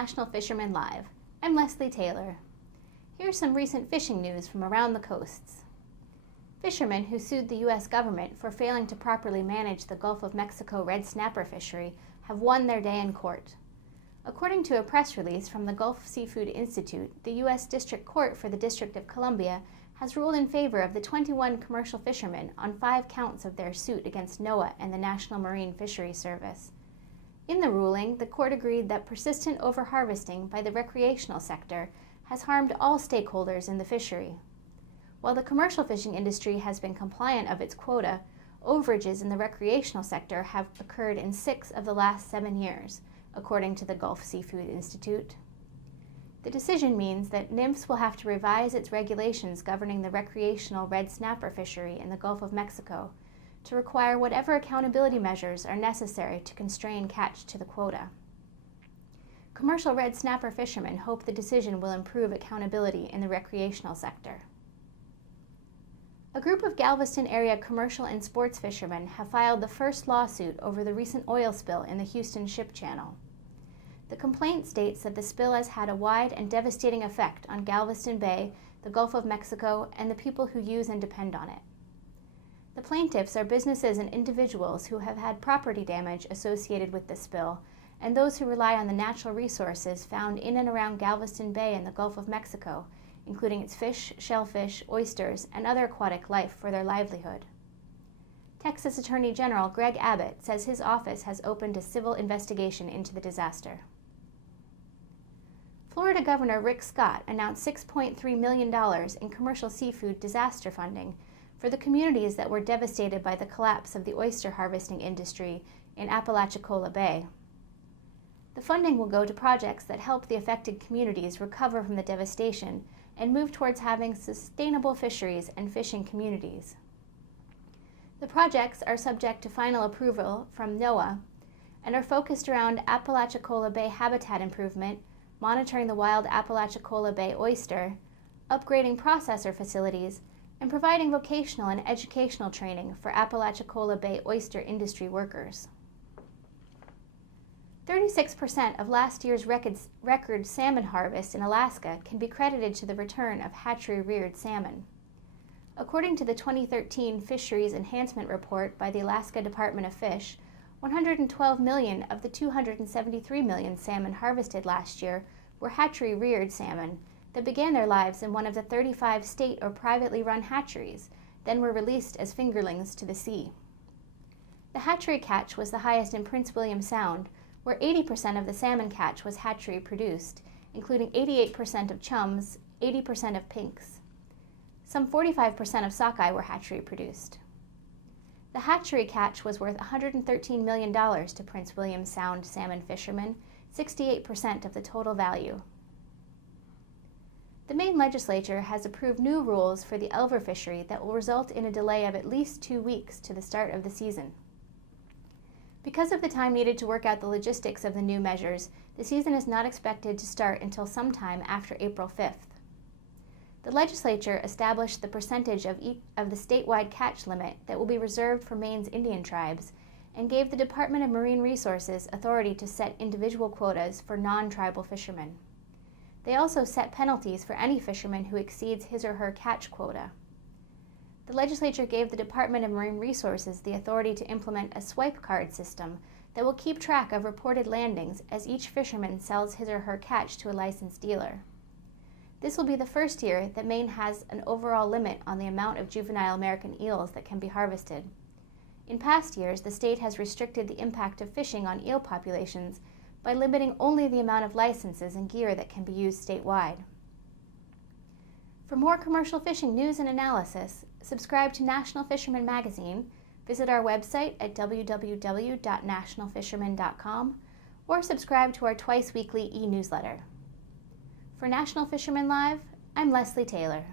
National Fisherman Live. I'm Leslie Taylor. Here's some recent fishing news from around the coasts. Fishermen who sued the U.S. government for failing to properly manage the Gulf of Mexico red snapper fishery have won their day in court. According to a press release from the Gulf Seafood Institute, the U.S. District Court for the District of Columbia has ruled in favor of the 21 commercial fishermen on 5 counts of their suit against NOAA and the National Marine Fisheries Service. In the ruling, the court agreed that persistent overharvesting by the recreational sector has harmed all stakeholders in the fishery. While the commercial fishing industry has been compliant of its quota, overages in the recreational sector have occurred in 6 of the last 7 years, according to the Gulf Seafood Institute. The decision means that NMFS will have to revise its regulations governing the recreational red snapper fishery in the Gulf of Mexico to require whatever accountability measures are necessary to constrain catch to the quota. Commercial red snapper fishermen hope the decision will improve accountability in the recreational sector. A group of Galveston area commercial and sports fishermen have filed the first lawsuit over the recent oil spill in the Houston Ship Channel. The complaint states that the spill has had a wide and devastating effect on Galveston Bay, the Gulf of Mexico, and the people who use and depend on it. The plaintiffs are businesses and individuals who have had property damage associated with the spill, and those who rely on the natural resources found in and around Galveston Bay and the Gulf of Mexico, including its fish, shellfish, oysters, and other aquatic life for their livelihood. Texas Attorney General Greg Abbott says his office has opened a civil investigation into the disaster. Florida Governor Rick Scott announced $6.3 million in commercial seafood disaster funding for the communities that were devastated by the collapse of the oyster harvesting industry in Apalachicola Bay. The funding will go to projects that help the affected communities recover from the devastation and move towards having sustainable fisheries and fishing communities. The projects are subject to final approval from NOAA and are focused around Apalachicola Bay habitat improvement, monitoring the wild Apalachicola Bay oyster, upgrading processor facilities, and providing vocational and educational training for Apalachicola Bay oyster industry workers. 36% of last year's record salmon harvest in Alaska can be credited to the return of hatchery-reared salmon. According to the 2013 Fisheries Enhancement Report by the Alaska Department of Fish, 112 million of the 273 million salmon harvested last year were hatchery-reared salmon that began their lives in one of the 35 state or privately run hatcheries, then were released as fingerlings to the sea. The hatchery catch was the highest in Prince William Sound, where 80% of the salmon catch was hatchery produced, including 88% of chums, 80% of pinks. Some 45% of sockeye were hatchery produced. The hatchery catch was worth $113 million to Prince William Sound salmon fishermen, 68% of the total value. The Maine legislature has approved new rules for the elver fishery that will result in a delay of at least 2 weeks to the start of the season. Because of the time needed to work out the logistics of the new measures, the season is not expected to start until sometime after April 5th. The legislature established the percentage of the statewide catch limit that will be reserved for Maine's Indian tribes and gave the Department of Marine Resources authority to set individual quotas for non-tribal fishermen. They also set penalties for any fisherman who exceeds his or her catch quota. The legislature gave the Department of Marine Resources the authority to implement a swipe card system that will keep track of reported landings as each fisherman sells his or her catch to a licensed dealer. This will be the first year that Maine has an overall limit on the amount of juvenile American eels that can be harvested. In past years, the state has restricted the impact of fishing on eel populations by limiting only the amount of licenses and gear that can be used statewide. For more commercial fishing news and analysis, subscribe to National Fisherman magazine, visit our website at www.nationalfisherman.com, or subscribe to our twice-weekly e-newsletter. For National Fisherman Live, I'm Leslie Taylor.